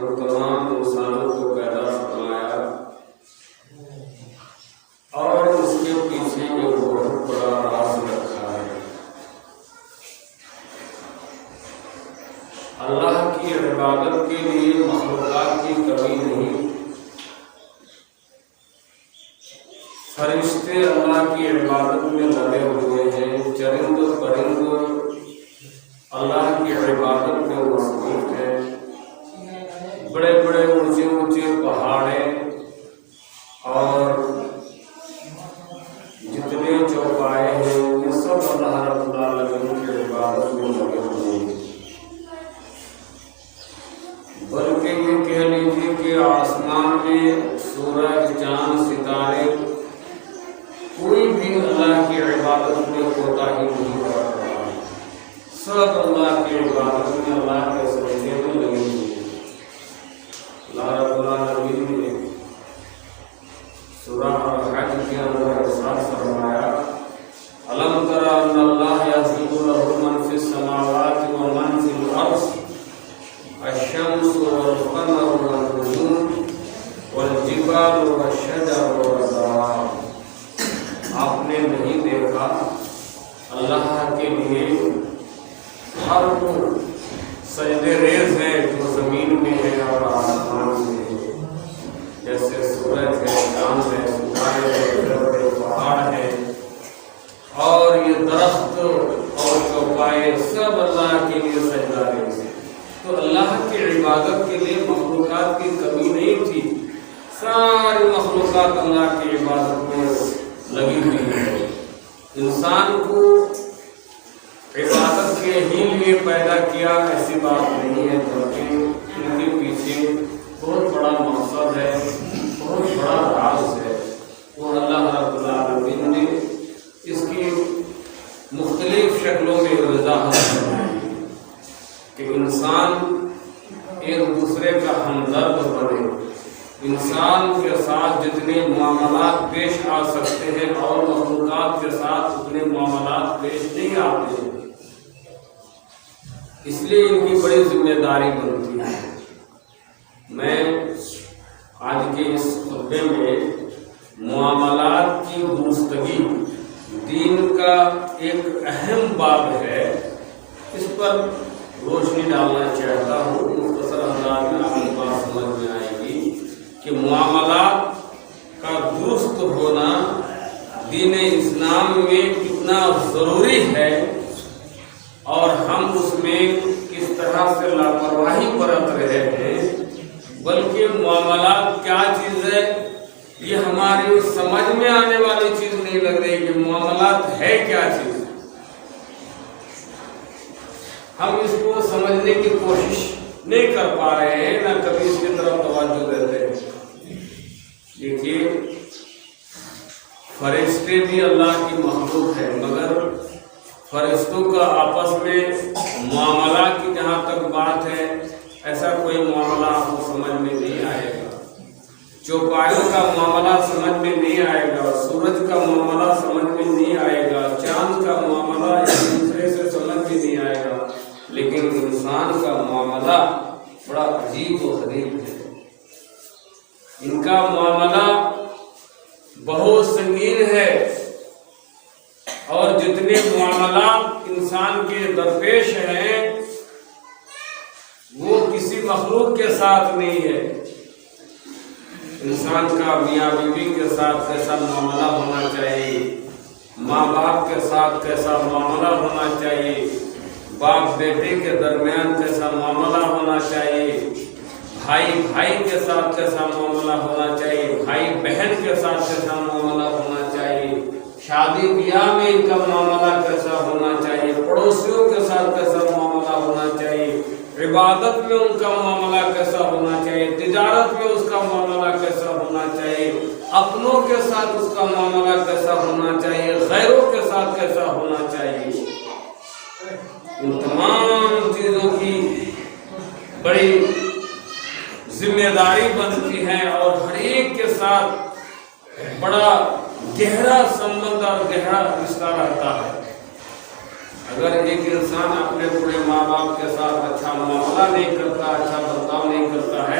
ہم تمام انسانوں کو پیدا فرمایا اور اس کے پیچھے ایک بہت بڑا راز رکھا ہے۔ اللہ کی عبادت کے لیے مخلوقات کی کمی نہیں۔ فرشتے اللہ کی عبادت میں لگے ہوئے ہیں، چرند پرند اللہ کی عبادت میں مصروف ہیں، بڑے بڑے اونچے اونچے پہاڑیں اور جتنے چوپائے ہیں یہ سب اللہ رب العالمین کی عبادت میں لگے ہوئے ہیں۔ بلکہ یہ کہہ لیجیے کہ آسمان میں سورج، چاند، ستارے کوئی بھی اللہ کی عبادت میں کوتاہی نہیں کر رہا، سب اللہ کی عبادت میں اللہ کے سجدے میں لگے ہوئے ہیں۔ اللہ رب العالمین نے سورہ الحج کے اندر ارشاد فرمایا، الم تر ان اللہ یسجد لہ من فی السماوات و من فی الارض الشمس والقمر والنجوم والجبال والشجر والدواب۔ آپ نے نہیں دیکھا اللہ کے لیے ہر وہ سجدے ریز ہے جو زمین میں ہے اور آسمان میں ہے، جیسے سورج ہے، چاند ہے، ستارے ہے، بڑے بڑے پہاڑ ہے اور یہ درخت اور چوپائے سب اللہ کے لیے سجدہ ریز ہے۔ تو اللہ کی عبادت کے لیے مخلوقات کی کمی نہیں تھی، ساری مخلوقات اللہ کی عبادت میں لگی ہوئی ہے۔ انسان کو عبادت کے ہی لیے پیدا کیا ایسی بات نہیں ہے، بلکہ ان کے پیچھے بہت بڑا مقصد ہے، بہت بڑا راز ہے۔ وہ اللہ رب العالمین نے اس کی مختلف شکلوں میں وضاحت فرمائی کہ انسان ایک دوسرے کا ہمدرد بنے، انسان کے ساتھ جتنے معاملات پیش آ سکتے ہیں اور مخلوقات کے ساتھ اتنے معاملات پیش نہیں آتے ہیں، اس لیے ان کی بڑی ذمہ داری بنتی ہے۔ میں آج کے اس خطبے میں معاملات کی درستگی دین کا ایک اہم باب ہے، اس پر روشنی ڈالنا چاہتا ہوں۔ مختصر انداز میں آپ کی بات سمجھ میں آئے گی کہ معاملات کا درست ہونا دین اسلام میں کتنا ضروری ہے اور ہم اس میں کس طرح سے لاپرواہی برت رہے ہیں، بلکہ معاملات کیا چیز ہے یہ ہماری سمجھ میں آنے والی چیز نہیں لگ رہی کہ معاملات ہے کیا چیز۔ ہم اس کو سمجھنے کی کوشش نہیں کر پا رہے ہیں، نہ کبھی اس کی طرف توجہ دیتے ہیں۔ دیکھیے، فرشتے بھی اللہ کی مخلوق ہے، مگر فرشتوں کا آپس میں معاملہ کی جہاں تک بات ہے، ایسا کوئی معاملہ آپ کو سمجھ میں نہیں آئے گا۔ چوپایوں کا معاملہ سمجھ میں نہیں آئے گا، سورج کا معاملہ سمجھ میں نہیں آئے گا، چاند کا معاملہ ایک دوسرے سے سمجھ میں نہیں آئے گا، لیکن انسان کا معاملہ بڑا عجیب و غریب ہے۔ ان کا معاملہ بہت سنگین ہے اور جتنے معاملات انسان کے درپیش ہیں وہ کسی مخلوق کے ساتھ نہیں ہے۔ انسان کا میاں بیوی کے ساتھ کیسا معاملہ ہونا چاہیے، ماں باپ کے ساتھ کیسا معاملہ ہونا چاہیے، باپ بیٹے کے درمیان کیسا معاملہ ہونا چاہیے، بھائی بھائی کے ساتھ کیسا معاملہ ہونا چاہیے، بھائی بہن کے ساتھ کیسا معاملہ ہونا چاہیے، شادی بیاہ میں ان کا معاملہ کیسا ہونا چاہیے، پڑوسیوں کے ساتھ کیسا معاملہ ہونا چاہیے، عبادت میں ان کا معاملہ کیسا ہونا چاہیے، تجارت میں اس کا معاملہ کیسا ہونا چاہیے، اپنوں کے ساتھ اس کا معاملہ کیسا ہونا چاہیے، غیروں کے ساتھ کیسا ہونا چاہیے۔ ان تمام چیزوں کی بڑی ذمہ داری بنتی ہے اور ہر ایک کے ساتھ بڑا گہرا سمبند اور گہرا رشتہ رہتا ہے۔ اگر ایک انسان اپنے پورے ماں باپ کے ساتھ اچھا معاملہ نہیں کرتا، اچھا برتاؤ نہیں کرتا ہے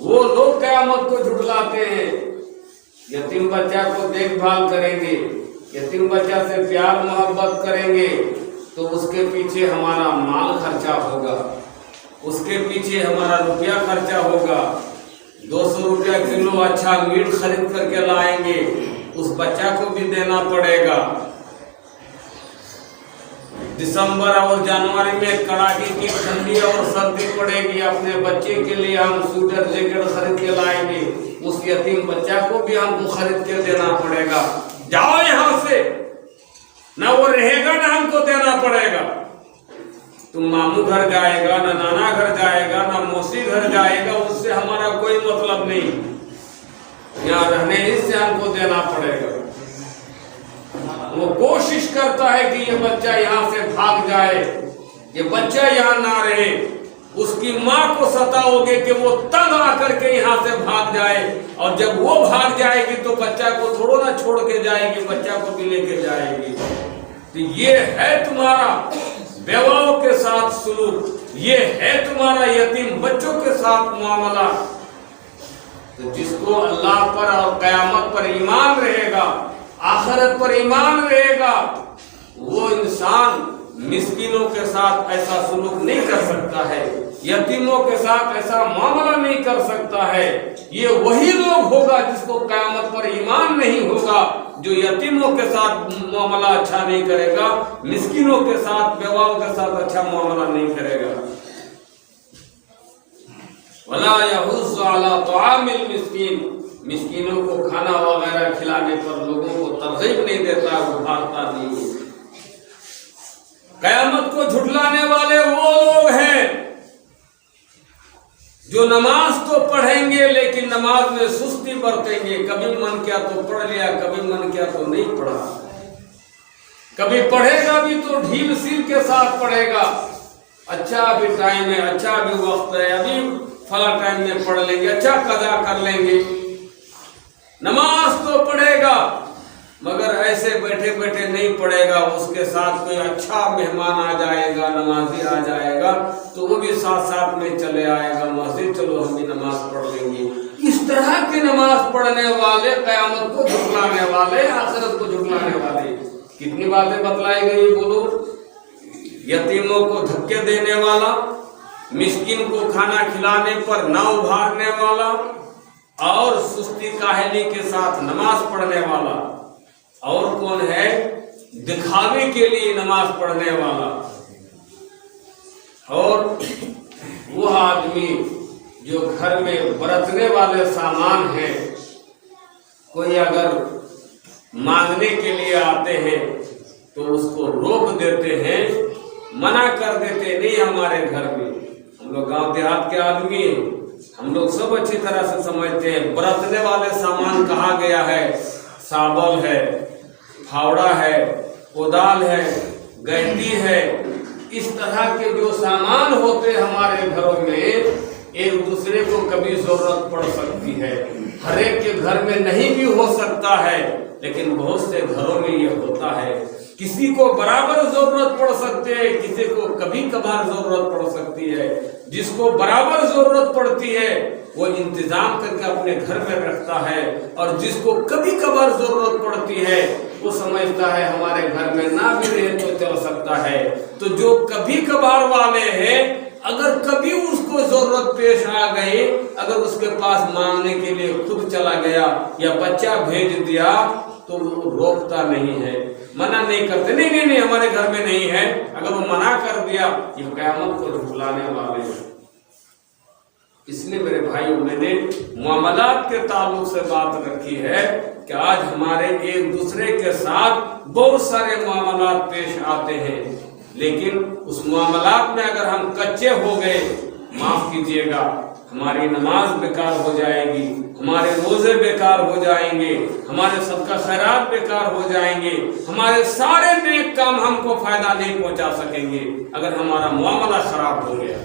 وہ لوگ قیامت کو جھٹلاتے ہیں۔ یتیم بچہ کو دیکھ بھال کریں گے، یتیم بچہ سے پیار محبت کریں گے تو اس کے پیچھے ہمارا مال خرچہ ہوگا، اس کے پیچھے ہمارا روپیہ خرچہ ہوگا۔ 200 روپیہ کلو اچھا میٹ خرید کر کے لائیں گے، اس بچہ کو بھی دینا پڑے گا۔ دسمبر اور جنوری میں کڑاکے کی ٹھنڈی اور سردی پڑے گی، اپنے بچے کے لیے ہم سویٹر جیکٹ خرید کے لائیں گے، اس یتیم بچہ کو بھی ہم کو خرید کے دینا پڑے گا۔ جاؤ یہاں سے، نہ وہ رہے گا نہ ہم کو دینا پڑے گا۔ تم ماموں گھر جائے گا، نہ نانا گھر جائے گا، نہ موسی گھر جائے گا، اس سے ہمارا کوئی مطلب نہیں، یہاں رہنے ہی سے ہم کو دینا پڑے گا۔ وہ کوشش کرتا ہے کہ یہ بچہ یہاں سے بھاگ جائے، یہ بچہ یہاں نہ رہے۔ اس کی ماں کو ستاؤ گے کہ وہ تنگ آ کر کے یہاں سے بھاگ جائے، اور جب وہ بھاگ جائے گی تو بچہ کو تھوڑا نہ چھوڑ کے جائے گی، بچہ کو بھی لے کے جائے گی۔ تو یہ ہے تمہارا بیواؤں کے ساتھ سلوک، یہ ہے تمہارا یتیم بچوں کے ساتھ معاملہ۔ تو جس کو اللہ پر اور قیامت پر ایمان رہے گا، آخرت پر ایمان رہے گا، وہ انسان مسکینوں کے ساتھ ایسا سلوک نہیں کر سکتا ہے، یتیموں کے ساتھ ایسا معاملہ نہیں کر سکتا ہے۔ یہ وہی لوگ ہوگا جس کو قیامت پر ایمان نہیں ہوگا، جو یتیموں کے ساتھ معاملہ اچھا نہیں کرے گا، مسکینوں کے ساتھ بیواؤں کے ساتھ اچھا معاملہ نہیں کرے گا۔ وَلَا يَحُضُّ عَلَىٰ طَعَامِ الْمِسْكِينِ، مسکینوں کو کھانا وغیرہ کھلانے پر لوگوں کو ترغیب نہیں دیتا، ابھارتا نہیں ہے۔ قیامت کو جھٹلانے والے وہ لوگ ہیں جو نماز تو پڑھیں گے لیکن نماز میں سستی برتیں گے، کبھی من کیا تو پڑھ لیا، کبھی من کیا تو نہیں پڑھا، کبھی پڑھے گا بھی تو ڈھیل سیل کے ساتھ پڑھے گا، اچھا ابھی ٹائم ہے، اچھا ابھی وقت ہے، ابھی فلاں ٹائم میں پڑھ لیں گے، اچھا قضا کر لیں گے۔ نماز تو پڑھے گا مگر ایسے بیٹھے بیٹھے نہیں پڑھے گا، اس کے ساتھ کوئی اچھا مہمان آ جائے گا، نمازی آ جائے گا تو وہ بھی ساتھ ساتھ میں چلے آئے گا، مسجد چلو ہم بھی نماز پڑھ لیں گے۔ اس طرح کی نماز پڑھنے والے، قیامت کو جھٹلانے والے، آخرت کو جھٹلانے والے، کتنی باتیں بتلائی گئی بولو؟ یتیموں کو دھکے دینے والا، مسکین کو کھانا کھلانے پر نہ ابھارنے والا، اور سستی کاہلی کے ساتھ نماز پڑھنے والا، اور کون ہے؟ دکھاوے کے لیے نماز پڑھنے والا، اور وہ آدمی جو گھر میں برتنے والے سامان ہیں، کوئی اگر مانگنے کے لیے آتے ہیں تو اس کو روک دیتے ہیں، منع کر دیتے نہیں ہمارے گھر میں۔ ہم لوگ گاؤں دیہات کے آدمی ہیں، ہم لوگ سب اچھی طرح سے سمجھتے ہیں برتنے والے سامان کہا گیا ہے، سابل ہے، پھاوڑا ہے، کودال ہے، گینٹی ہے، اس طرح کے جو سامان ہوتے ہمارے گھروں میں، ایک دوسرے کو کبھی ضرورت پڑ سکتی ہے۔ ہر ایک کے گھر میں نہیں بھی ہو سکتا ہے لیکن بہت سے گھروں میں یہ ہوتا ہے۔ کسی کو برابر ضرورت پڑ سکتے ہے، کسی کو کبھی کبھار ضرورت پڑ سکتی ہے۔ جس کو برابر ضرورت پڑتی ہے وہ انتظام کر کے اپنے گھر میں رکھتا ہے، اور جس کو کبھی کبھار ضرورت پڑتی ہے وہ سمجھتا ہے ہمارے گھر میں نہ بھی رہے تو چل سکتا ہے۔ تو جو کبھی کبھار والے ہیں، اگر کبھی اس کو ضرورت پیش آ گئی، اگر اس کے پاس مانگنے کے لیے خود چلا گیا یا بچہ بھیج دیا تو وہ روکتا نہیں ہے، منع نہیں کرتے، نہیں ہمارے گھر میں نہیں ہے۔ اگر وہ منع کر دیا یہ قیامت کو جھٹلانے والے ہیں۔ اس لیے میرے بھائیوں، میں نے معاملات کے تعلق سے بات رکھی ہے کہ آج ہمارے ایک دوسرے کے ساتھ بہت سارے معاملات پیش آتے ہیں، لیکن اس معاملات میں اگر ہم کچے ہو گئے، معاف کیجیے گا، ہماری نماز بیکار ہو جائے گی، ہمارے روزے بیکار ہو جائیں گے، ہمارے صدقہ خیرات بیکار ہو جائیں گے، ہمارے سارے نیک کام ہم کو فائدہ نہیں پہنچا سکیں گے اگر ہمارا معاملہ خراب ہو گیا۔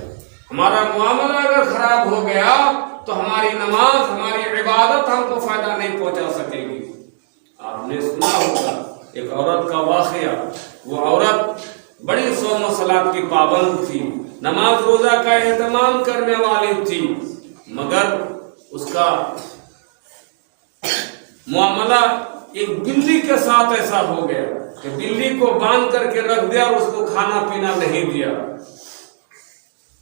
ہمارا معاملہ اگر خراب ہو گیا تو ہماری نماز، ہماری عبادت ہم کو فائدہ نہیں پہنچا سکے گی۔ آپ نے سنا ہوگا ایک عورت کا واقعہ، وہ عورت بڑی صوم و صلات کی پابند تھی، نماز روزہ کا اہتمام کرنے والی تھی، مگر اس کا معاملہ ایک بلی کے ساتھ ایسا ہو گیا کہ بلی کو باندھ کر کے رکھ دیا اور اس کو کھانا پینا نہیں دیا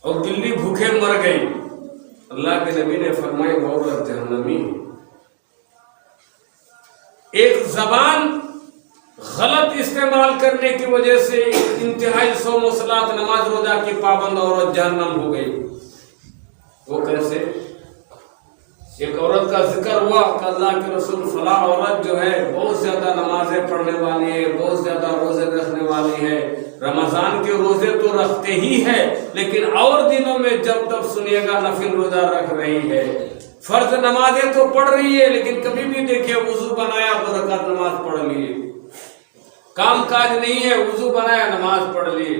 اور بلی بھوکے مر گئی. اللہ کے نبی نے فرمایا وہ عورت جہنمی. ایک زبان غلط استعمال کرنے کی وجہ سے انتہائی صوم و صلاۃ نماز روزہ کی پابند عورت جہنم ہو گئی. وہ کیسے؟ ایک عورت کا ذکر ہوا کہ اللہ کے رسول فلاں عورت جو ہے بہت زیادہ نمازیں پڑھنے والی ہے، بہت زیادہ روزے رکھنے والی ہے، رمضان کے روزے تو رکھتے ہی ہے لیکن اور دنوں میں جب تک سنیے گا نفل روزہ رکھ رہی ہے، فرض نمازیں تو پڑھ رہی ہے لیکن کبھی بھی دیکھیے وضو بنایا 2 رکعت نماز پڑھ لیے، کام کاج نہیں ہے، وضو بنایا نماز پڑھ لیے.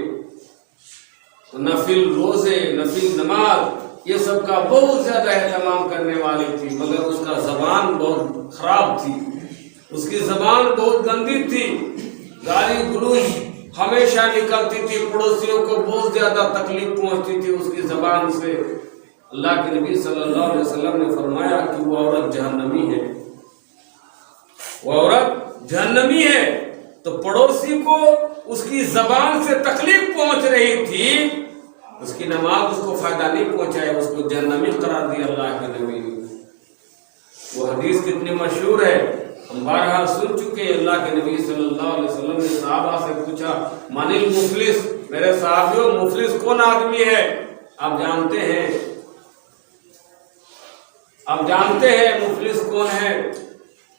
نفل روزے، نفل نماز یہ سب کا بہت زیادہ اہتمام کرنے والی تھی، مگر اس کا زبان بہت خراب تھی، اس کی زبان بہت گندی تھی، گالی گلوچ ہمیشہ نکلتی تھی، پڑوسیوں کو بہت زیادہ تکلیف پہنچتی تھی اس کی زبان سے. اللہ کے نبی صلی اللہ علیہ وسلم نے فرمایا کہ وہ عورت جہنمی ہے، وہ عورت جہنمی ہے. تو پڑوسی کو اس کی زبان سے تکلیف پہنچ رہی تھی، اس کی نماز اس کو فائدہ نہیں پہنچایا، اس کو جہنمی قرار دیا اللہ کے نبی نے. وہ حدیث کتنی مشہور ہے، ہم بارہا سن چکے. اللہ کے نبی صلی اللہ علیہ وسلم نے صحابہ سے پوچھا من المفلس، میرے صحابیوں مفلس کون آدمی ہے؟ آپ جانتے ہیں مفلس کون ہے؟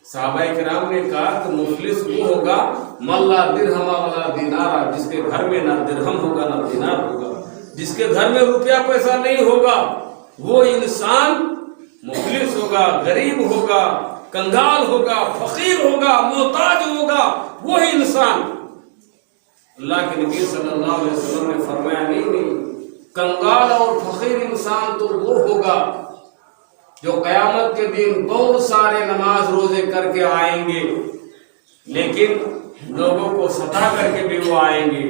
صحابہ کرام نے کہا کہ مفلس وہ ہوگا من لا درہم ولا دینار، جس کے گھر میں نہ درہم ہوگا نہ دینار ہوگا، جس کے گھر میں روپیہ پیسہ نہیں ہوگا، وہ انسان مفلس ہوگا، غریب ہوگا، کنگال ہوگا، فقیر ہوگا، محتاج ہوگا، وہی انسان. اللہ کے نبی صلی اللہ علیہ وسلم نے فرمایا نہیں، کنگال اور فقیر انسان تو وہ ہوگا جو قیامت کے دن بہت سارے نماز روزے کر کے آئیں گے لیکن لوگوں کو ستا کر کے بھی وہ آئیں گے.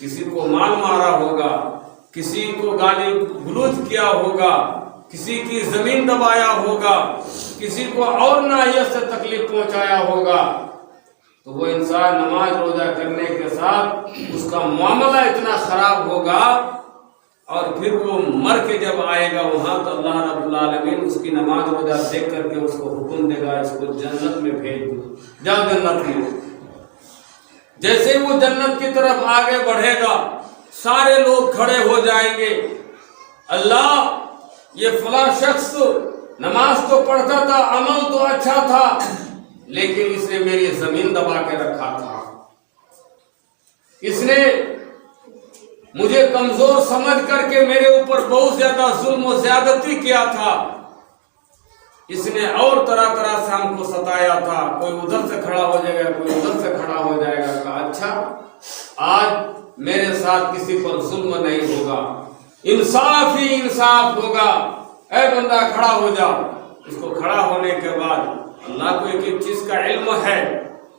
کسی کو مال مارا ہوگا، کسی کو گالی گلوچ کیا ہوگا، کسی کی زمین دبایا ہوگا، کسی کو اور ناحیت سے تکلیف پہنچایا ہوگا، تو وہ انسان نماز روزہ کرنے کے ساتھ اس کا معاملہ اتنا خراب ہوگا اور پھر وہ مر کے جب آئے گا وہاں تو اللہ رب العالمین اس کی نماز روزہ دیکھ کر کے اس کو حکم دے گا اس کو جنت میں بھیج دو، جاؤ جنت میں. جیسے وہ جنت کی طرف آگے بڑھے گا سارے لوگ کھڑے ہو جائیں گے، اللہ یہ فلاں شخص نماز تو پڑھتا تھا، عمل تو اچھا تھا لیکن اس نے میری زمین دبا کے رکھا تھا، اس نے مجھے کمزور سمجھ کر کے میرے اوپر بہت زیادہ ظلم و زیادتی کیا تھا، اس نے اور طرح طرح سے ہم کو ستایا تھا، کوئی ادھر سے کھڑا ہو جائے گا، کوئی ادھر سے کھڑا ہو جائے گا. کہا اچھا آج میرے ساتھ کسی پر ظلم نہیں ہوگا، انصاف ہی انصاف ہوگا، اے بندہ کھڑا ہو جا. اس کو کھڑا ہونے کے بعد اللہ کو ایک چیز کا علم ہے،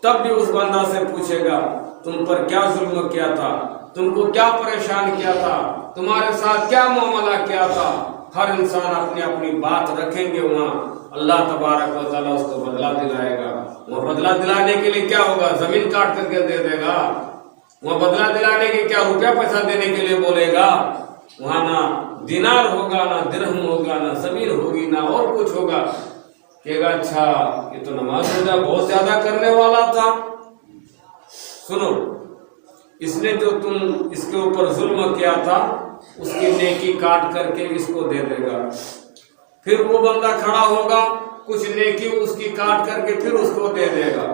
تب بھی اس بندہ سے پوچھے گا تم پر کیا ظلم کیا تھا، تم کو کیا پریشان کیا تھا، تمہارے ساتھ کیا معاملہ کیا تھا. ہر انسان اپنی اپنی بات رکھیں گے، وہاں اللہ تبارک و تعالیٰ اس کو بدلہ دلائے گا. وہ بدلہ دلانے کے لیے کیا ہوگا؟ زمین کاٹ کر کے دے دے گا. وہ بدلہ دلانے کے کیا روپیہ پیسہ دینے کے لیے بولے گا؟ وہاں نہ دینار ہوگا، نہ درہم ہوگا، نہ زمین ہوگی، نہ اور کچھ ہوگا. کہے گا اچھا یہ تو نماز روزہ بہت زیادہ کرنے والا تھا، سنو اس نے جو تم اس کے اوپر ظلم کیا تھا اس کی نیکی کاٹ کر کے اس کو دے دے گا. پھر وہ بندہ کھڑا ہوگا، کچھ نیکی اس کی کاٹ کر کے پھر اس کو دے دے گا.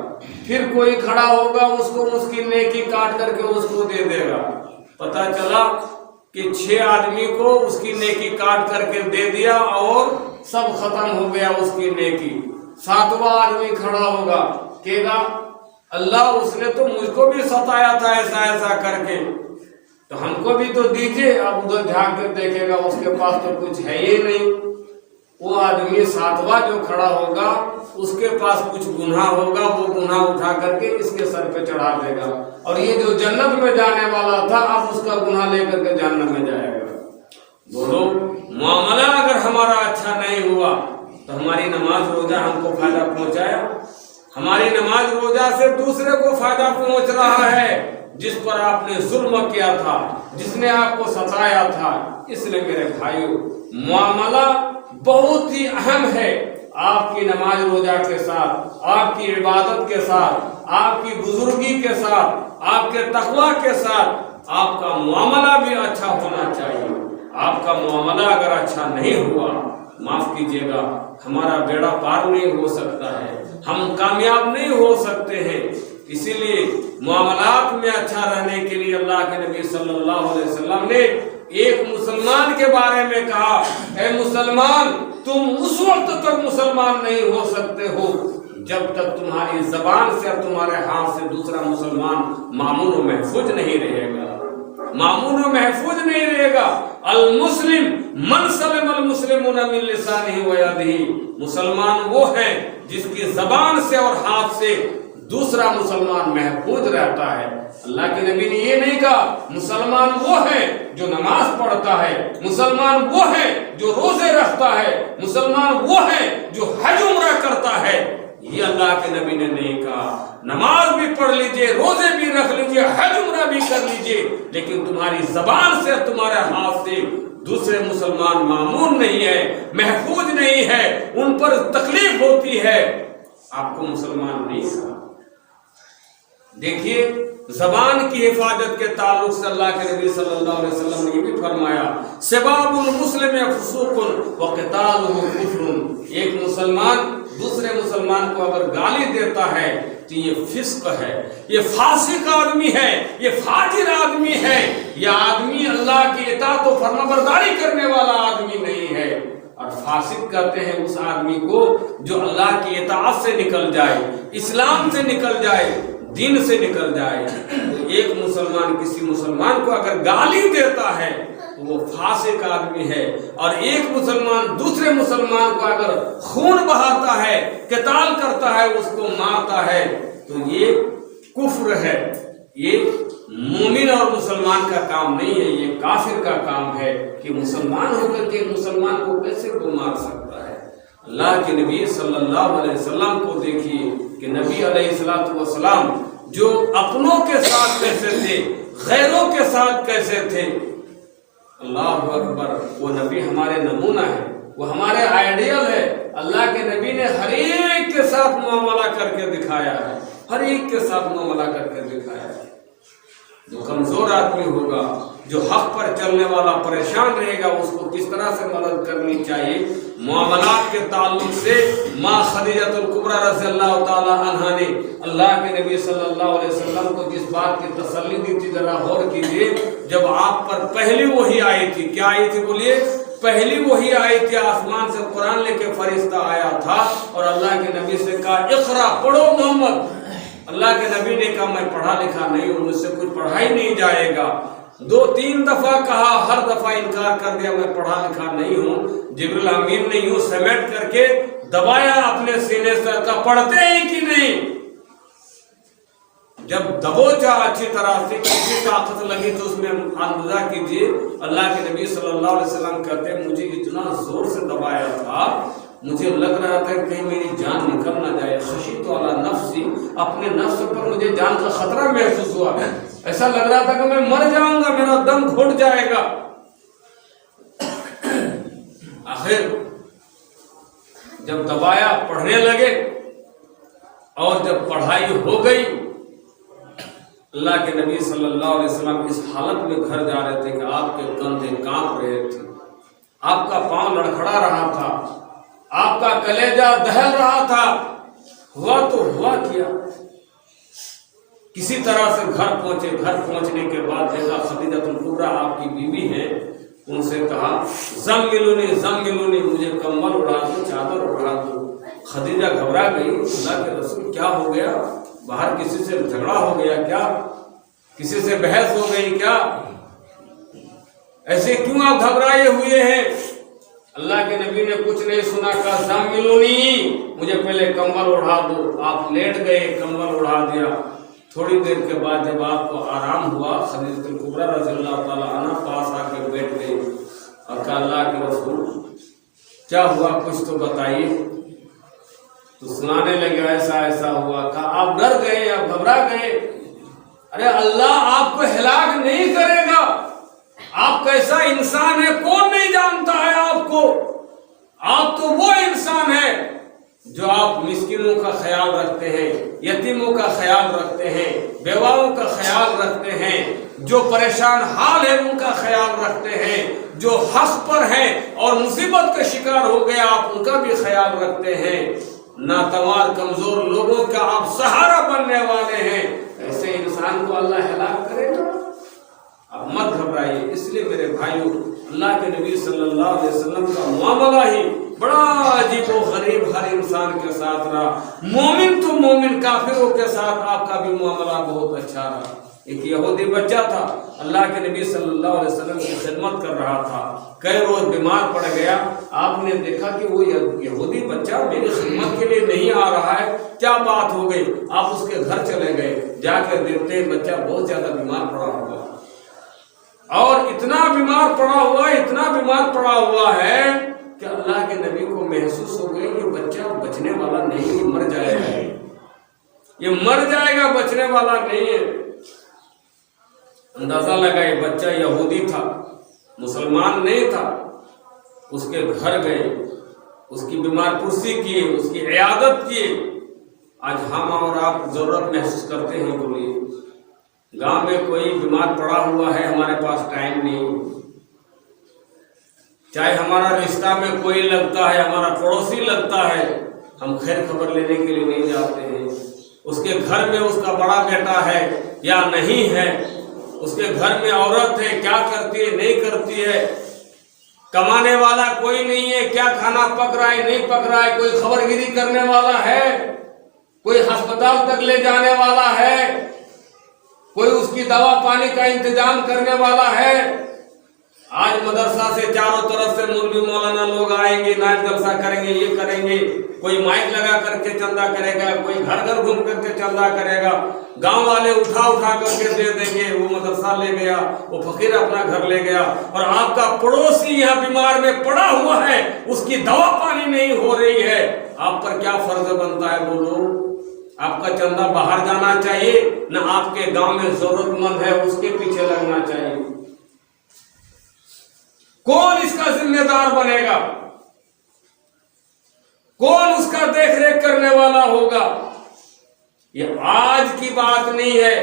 پھر کوئی کھڑا ہوگا، اس کو اس کی نیکی کاٹ کر کے اس کو دے دے گا. پتہ چلا کہ 6 آدمی کو اس کی نیکی کاٹ کر کے دے دیا اور سب ختم ہو گیا اس کی نیکی. 7واں آدمی کھڑا ہوگا، کہے گا اللہ اس نے تو مجھ کو بھی ستایا تھا ایسا ایسا کر کے، تو ہم کو بھی تو دیجیے. اب ادھر جھانک کر دیکھے گا اس کے پاس تو کچھ ہے ہی نہیں. وہ آدمی 7واں جو کھڑا ہوگا اس کے پاس کچھ گناہ ہوگا، وہ گناہ اٹھا کر کے اس کے سر پہ چڑھا دے گا، اور یہ جو جنت میں جانے والا تھا اب اس کا گناہ لے کر کے جہنم میں جائے گا. بولو معاملہ اگر ہمارا اچھا نہیں ہوا تو ہماری نماز روزہ ہم کو فائدہ پہنچایا؟ ہماری نماز روزہ سے دوسرے کو فائدہ پہنچ رہا ہے جس پر آپ نے ظلم کیا تھا، جس نے آپ کو ستایا تھا۔ اس لیے میرے بھائیو، معاملہ بہت ہی اہم ہے۔ آپ کی نماز روزہ کے ساتھ، آپ کی عبادت کے ساتھ، آپ کی بزرگی کے ساتھ، آپ کے تقوی کے ساتھ آپ کا معاملہ بھی اچھا ہونا چاہیے۔ آپ کا معاملہ اگر اچھا نہیں ہوا، معاف کیجیے گا، ہمارا بیڑا پار نہیں ہو سکتا ہے، ہم کامیاب نہیں ہو سکتے ہیں۔ اسی لیے معاملات میں اچھا رہنے کے لیے اللہ کے نبی صلی اللہ علیہ وسلم نے ایک مسلمان کے بارے میں کہا، اے مسلمان، تم اس وقت تک مسلمان نہیں ہو سکتے ہو جب تک تمہاری زبان سے اور تمہارے ہاتھ سے دوسرا مسلمان مامون و محفوظ نہیں رہے گا۔ مامون و محفوظ نہیں رہے گا۔ المسلم من سلم المسلمون من لسانہ و یدہ، مسلمان وہ ہے جس کی زبان سے اور ہاتھ سے دوسرا مسلمان محفوظ رہتا ہے۔ اللہ کے نبی نے یہ نہیں کہا مسلمان وہ ہے جو نماز پڑھتا ہے، مسلمان وہ ہے جو روزے رکھتا ہے، مسلمان وہ ہے جو حج عمرہ کرتا ہے۔ یہ اللہ کے نبی نے نہیں کہا۔ نماز بھی پڑھ لیجئے، روزے بھی رکھ لیجئے، حج عمرہ بھی کر لیجئے، لیکن تمہاری زبان سے، تمہارے ہاتھ سے دوسرے مسلمان معمون نہیں ہے، محفوظ نہیں ہے، ان پر تکلیف ہوتی ہے، آپ کو مسلمان نہیں کہا۔ دیکھیے، زبان کی حفاظت کے تعلق سے اللہ کے نبی صلی اللہ علیہ وسلم نے یہ بھی فرمایا، سباب المسلم فسوق وقتالہ کفر۔ ایک مسلمان دوسرے مسلمان کو اگر گالی دیتا ہے تو یہ فسق ہے، یہ فاسق آدمی ہے، یہ فاجر آدمی ہے، یہ آدمی اللہ کی اطاعت و فرمانبرداری کرنے والا آدمی نہیں ہے۔ اور فاسق کہتے ہیں اس آدمی کو جو اللہ کی اطاعت سے نکل جائے، اسلام سے نکل جائے، دین سے نکل جائے۔ تو ایک مسلمان کسی مسلمان کو اگر گالی دیتا ہے تو وہ فاسق آدمی ہے، اور ایک مسلمان دوسرے مسلمان کو اگر خون بہاتا ہے، قتال کرتا ہے، اس کو مارتا ہے، تو یہ کفر ہے۔ یہ مومن اور مسلمان کا کام نہیں ہے، یہ کافر کا کام ہے کہ مسلمان ہو کر کے مسلمان کو کیسے وہ مار سکتا ہے۔ اللہ کے نبی صلی اللہ علیہ وسلم کو دیکھیے کہ نبی علیہ السلام جو اپنوں کے ساتھ کیسے تھے، غیروں کے ساتھ کیسے تھے۔ اللہ اکبر، وہ نبی ہمارے نمونہ ہے، وہ ہمارے آئیڈیل ہے۔ اللہ کے نبی نے ہر ایک کے ساتھ معاملہ کر کے دکھایا ہے، ہر ایک کے ساتھ معاملہ کر کے دکھایا ہے۔ جو کمزور آدمی ہوگا، جو حق پر چلنے والا پریشان رہے گا، اس کو کس طرح سے مدد کرنی چاہیے۔ معاملات کے تعلق سے ماں خدیجہ الکبریٰ رضی اللہ تعالی عنہا نے اللہ کے نبی صلی اللہ علیہ وسلم کو جس بات کی تسلی دی تھی، ذرا غور کیجیے۔ جب آپ پر پہلی وحی آئی تھی، کیا آئی تھی بولیے؟ پہلی وحی آئی تھی، آسمان سے قرآن لے کے فرشتہ آیا تھا اور اللہ کے نبی سے کہا اقرا، پڑھو محمد۔ اللہ کے نبی نے کہا میں پڑھا لکھا نہیں ہوں، مجھ سے کچھ پڑھا ہی نہیں جائے گا۔ 2-3 دفعہ کہا، ہر دفعہ انکار کر دیا، میں پڑھا لکھا نہیں ہوں۔ جبریل امین نے یوں سمیٹ کر کے دبایا اپنے سینے سے، کہا پڑھتے ہیں کہ نہیں؟ جب دبوچا اچھی طرح سے، کتنی طاقت لگی تو اس میں اندازہ کیجیے۔ اللہ کے نبی صلی اللہ علیہ وسلم کہتے ہیں مجھے اتنا زور سے دبایا تھا، مجھے لگ رہا تھا کہ کہیں میری جان نکل نہ جائے۔ خشیت علی نفسی، اپنے نفس پر مجھے جان کا خطرہ محسوس ہوا، ایسا لگ رہا تھا کہ میں مر جاؤں گا، میرا دم گھٹ جائے گا۔ آخر جب دبایا، پڑھنے لگے، اور جب پڑھائی ہو گئی، اللہ کے نبی صلی اللہ علیہ وسلم اس حالت میں گھر جا رہے تھے کہ آپ کے کندھے کانپ رہے تھے، آپ کا پاؤں لڑکھڑا رہا تھا، آپ کا کلیجہ دہل رہا تھا۔ ہوا تو ہوا کیا، کسی طرح سے گھر پہنچے۔ گھر پہنچنے کے بعد دیکھا خدیجہ الکبریٰ آپ کی بیوی ہے، ان سے کہا زملونی زملونی، مجھے کمبل اڑا دو، چادر اڑا دو۔ خدیجہ گھبرا گئی، اللہ کے رسول کیا ہو گیا؟ باہر کسی سے جھگڑا ہو گیا کیا؟ کسی سے بحث ہو گئی کیا؟ ایسے کیوں آپ گھبرائے ہوئے ہیں؟ اللہ کے نبی نے کچھ نہیں سنا، کہا زملونی، مجھے پہلے کمبل اڑا دو۔ آپ لیٹ گئے، کمبل اڑا دیا۔ تھوڑی دیر کے بعد جب آپ کو آرام ہوا، خدیجہ الکبریٰ رضی اللہ تعالی عنہا پاس آ کے بیٹھ گئی اور کہا اللہ کے رسول کیا ہوا کچھ تو بتائیے. تو سنانے لگے ایسا ایسا ہوا. کہا آپ ڈر گئے, آپ گھبرا گئے. ارے اللہ آپ کو ہلاک نہیں کرے گا. آپ کیسا انسان ہے کون نہیں جانتا ہے آپ کو. آپ تو وہ انسان ہیں جو آپ مسکینوں کا خیال رکھتے ہیں, یتیموں کا خیال رکھتے ہیں, بیواؤں کا خیال رکھتے ہیں, جو پریشان حال ہے ان کا خیال رکھتے ہیں, جو حق پر ہیں اور مصیبت کا شکار ہو گیا آپ ان کا بھی خیال رکھتے ہیں. ناتوار کمزور لوگوں کا آپ سہارا بننے والے ہیں. ایسے انسان کو اللہ ہلاک کرے گا. اب مت گھبرائیے. اس لیے میرے بھائیوں, اللہ کے نبی صلی اللہ علیہ وسلم کا معاملہ ہی بڑا عجیب و غریب ہر انسان کے ساتھ رہا. مومن تو مومن, کافروں کے ساتھ آپ کا بھی معاملہ بہت اچھا رہا. ایک یہودی بچہ تھا, اللہ کے نبی صلی اللہ علیہ وسلم کی خدمت کر رہا تھا. کئی روز بیمار پڑ گیا. آپ نے دیکھا کہ وہ یہودی بچہ میری خدمت کے لیے نہیں آ رہا ہے, کیا بات ہو گئی. آپ اس کے گھر چلے گئے. جا کر دیکھتے ہیں بچہ بہت زیادہ بیمار پڑا ہوا, اور اتنا بیمار پڑا ہوا ہے کہ اللہ کے نبی کو محسوس ہو گئی کہ بچہ بچنے والا نہیں, یہ مر جائے گا, یہ مر جائے گا, بچنے والا نہیں ہے. اندازہ لگا یہ بچہ یہودی تھا, مسلمان نہیں تھا. اس کے گھر گئے, اس کی بیمار پرسی کی, اس کی عیادت کی. آج ہم اور آپ ضرورت محسوس کرتے ہیں, بولیے گاؤں میں کوئی بیمار پڑا ہوا ہے, ہمارے پاس ٹائم نہیں. چاہے ہمارا رشتہ میں کوئی لگتا ہے, ہمارا پڑوسی لگتا ہے, ہم خیر خبر لینے کے لیے نہیں جاتے ہیں. اس کے گھر میں اس کا بڑا بیٹا ہے یا نہیں ہے, اس کے گھر میں عورت ہے, کیا کرتی ہے نہیں کرتی ہے, کمانے والا کوئی نہیں ہے, کیا کھانا پک رہا ہے نہیں پک رہا ہے, کوئی خبر گیری کرنے والا ہے, کوئی ہسپتال تک لے جانے والا ہے, کوئی اس کی دوا پانی کا انتظام کرنے والا ہے. آج مدرسہ سے چاروں طرف سے مولوی مولانا لوگ آئیں گے, ناچ جلسہ کریں گے, یہ کریں گے. کوئی مائک لگا کر کے چندہ کرے گا, کوئی گھر گھر گھوم کر کے چندہ کرے گا. گاؤں والے اٹھا کر کے دے دیں گے. وہ مدرسہ لے گیا, وہ فقیر اپنا گھر لے گیا, اور آپ کا پڑوسی یہاں بیمار میں پڑا ہوا ہے, اس کی دوا پانی نہیں ہو رہی ہے. آپ پر کیا فرض بنتا ہے بولو؟ آپ کا چندہ باہر جانا چاہیے, نہ آپ کے گاؤں میں ضرورت مند ہے اس کے پیچھے لگنا چاہیے. کون اس کا ذمہ دار بنے گا؟ کون اس کا دیکھ ریکھ کرنے والا ہوگا؟ یہ آج کی بات نہیں ہے.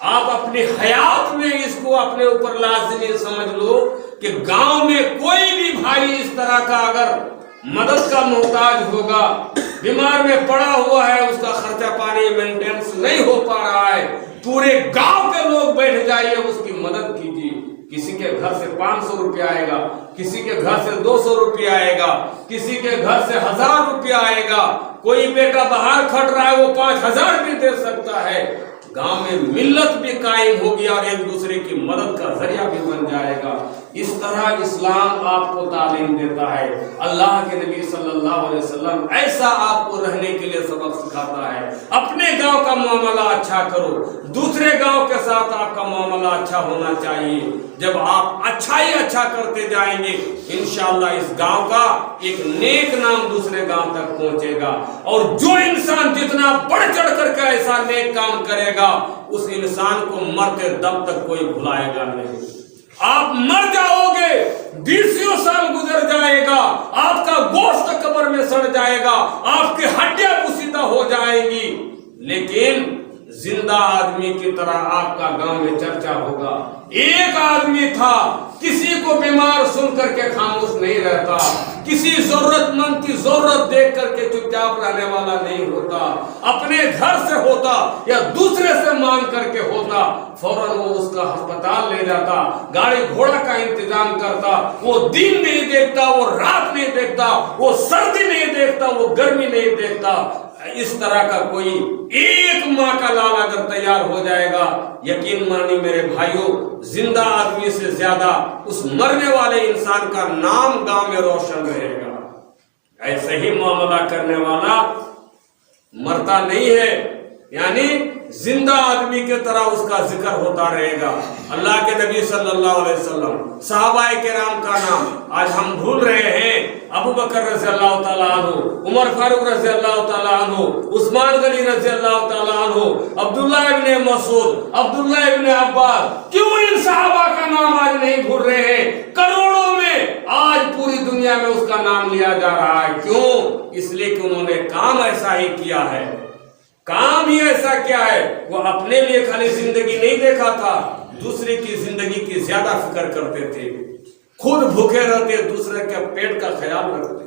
آپ اپنی حیات میں اس کو اپنے اوپر لازمی سمجھ لو کہ گاؤں میں کوئی بھی بھائی اس طرح کا اگر مدد کا محتاج ہوگا, بیمار میں پڑا ہوا ہے, اس کا خرچہ پانی مینٹیننس نہیں ہو پا رہا ہے, پورے گاؤں کے لوگ بیٹھ جائیے, اس کی مدد کیجیے. کسی کے گھر سے 500 روپیہ آئے گا, کسی کے گھر سے 200 روپیہ آئے گا, کسی کے گھر سے 1000 روپیہ آئے گا. کوئی بیٹا باہر کھٹ رہا ہے, وہ 5000 بھی دے سکتا ہے. گاؤں میں ملت بھی قائم ہوگی اور ایک دوسرے کی مدد کا ذریعہ بھی بن جائے گا. اس طرح اسلام آپ کو تعلیم دیتا ہے. اللہ کے نبی صلی اللہ علیہ وسلم ایسا آپ کو رہنے کے لیے سبق سکھاتا ہے. اپنے گاؤں کا معاملہ اچھا کرو, دوسرے گاؤں کے ساتھ آپ کا معاملہ اچھا ہونا چاہیے. جب آپ اچھا کرتے جائیں گے, انشاءاللہ اس گاؤں کا ایک نیک نام دوسرے گاؤں تک پہنچے گا. اور جو انسان جتنا بڑھ چڑھ کر کے ایسا نیک کام کرے گا, اس انسان کو مرتے دم تک کوئی بھلائے گا نہیں. آپ مر جاؤ گے, 20 سال گزر جائے گا, آپ کا گوشت قبر میں سڑ جائے گا, آپ کی ہڈیاں پوسیدہ ہو جائیں گی, لیکن زندہ آدمی کی طرح آپ کا گاؤں میں چرچا ہوگا. ایک آدمی تھا, کسی کو بیمار سن کر کے خاموش نہیں رہتا, کسی ضرورت مند کی ضرورت دیکھ کر کے چپ چاپ رہنے والا نہیں ہوتا. اپنے گھر سے ہوتا یا دوسرے سے مانگ کر کے ہوتا, فوراً وہ اس کا ہسپتال لے جاتا, گاڑی گھوڑا کا انتظام کرتا. وہ دن نہیں دیکھتا, وہ رات نہیں دیکھتا, وہ سردی نہیں دیکھتا, وہ گرمی نہیں دیکھتا. اس طرح کا کوئی ایک ماں کا لال اگر تیار ہو جائے گا, یقین مانی میرے بھائیوں, زندہ آدمی سے زیادہ اس مرنے والے انسان کا نام گاؤں میں روشن رہے گا. ایسے ہی معاملہ کرنے والا مرتا نہیں ہے, یعنی زندہ آدمی کی طرح اس کا ذکر ہوتا رہے گا. اللہ کے نبی صلی اللہ علیہ وسلم، صحابہ کرام کا نام آج ہم بھول رہے ہیں. ابو بکر رضی اللہ تعالیٰ عنہ، عمر فاروق رضی اللہ تعالیٰ عنہ، عثمان غنی رضی اللہ تعالیٰ عنہ، عبداللہ ابن مسعود، عبداللہ ابن عباس. کیوں ان صحابہ کا نام آج نہیں بھول رہے ہیں؟ کروڑوں میں آج پوری دنیا میں اس کا نام لیا جا رہا ہے. کیوں؟ اس لیے کہ انہوں نے کام ایسا ہی کیا ہے. کام ہی ایسا کیا ہے، وہ اپنے لیے خالی زندگی نہیں دیکھا تھا، دوسرے کی زندگی کی زیادہ فکر کرتے تھے. خود بھوکے رہتے، دوسرے کے پیٹ کا خیال رکھتے.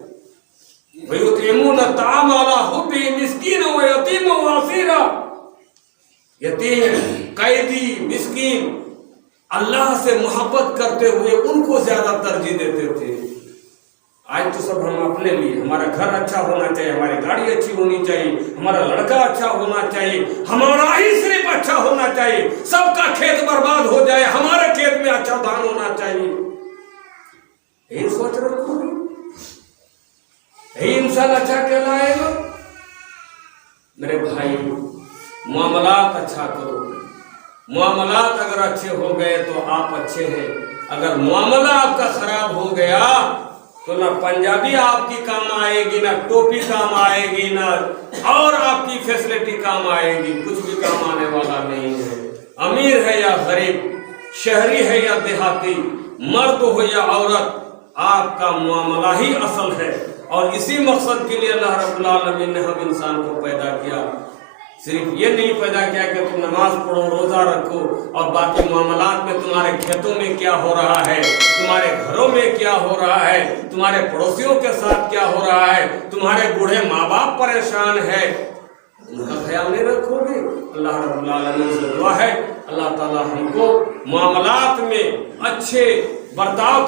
وَيُطْعِمُونَ الطَّعَامَ عَلَىٰ حُبِّهِ مِسْكِينًا وَيَتِيمًا وَأَسِيرًا. یتیم، قیدی، مسکین، اللہ سے محبت کرتے ہوئے ان کو زیادہ ترجیح دیتے تھے. آج تو سب ہم اپنے لیے، ہمارا گھر اچھا ہونا چاہیے، ہماری گاڑی اچھی ہونی چاہیے، ہمارا لڑکا اچھا ہونا چاہیے، ہمارا ہی صرف اچھا ہونا چاہیے، سب کا کھیت برباد ہو جائے، ہمارے کھیت میں اچھا دھان ہونا چاہیے. یہی سوچ رکھو گے، یہی انسان اچھا کہلائے گا. میرے بھائی، معاملات اچھا کرو. معاملات اگر اچھے ہو گئے تو آپ اچھے ہیں. اگر معاملہ آپ کا خراب ہو گیا تو نہ پنجابی آپ کی کام آئے گی، نہ ٹوپی کام آئے گی، نہ اور آپ کی فیسلٹی کام آئے گی. کچھ بھی کام آنے والا نہیں ہے. امیر ہے یا غریب، شہری ہے یا دیہاتی، مرد ہو یا عورت، آپ کا معاملہ ہی اصل ہے. اور اسی مقصد کے لیے اللہ رب العالمین نے ہم انسان کو پیدا کیا. صرف یہ نہیں پیدا کیا کہ تم نماز پڑھو، روزہ رکھو، اور باقی معاملات میں تمہارے کھیتوں میں کیا ہو رہا ہے، تمہارے گھروں میں کیا ہو رہا ہے، تمہارے پڑوسیوں کے ساتھ کیا ہو رہا ہے، تمہارے بوڑھے ماں باپ پریشان ہے، ان کا خیال نہیں رکھو گے. اللہ رب العالمین سے دعا ہے اللہ تعالی ہم کو معاملات میں اچھے برتاؤ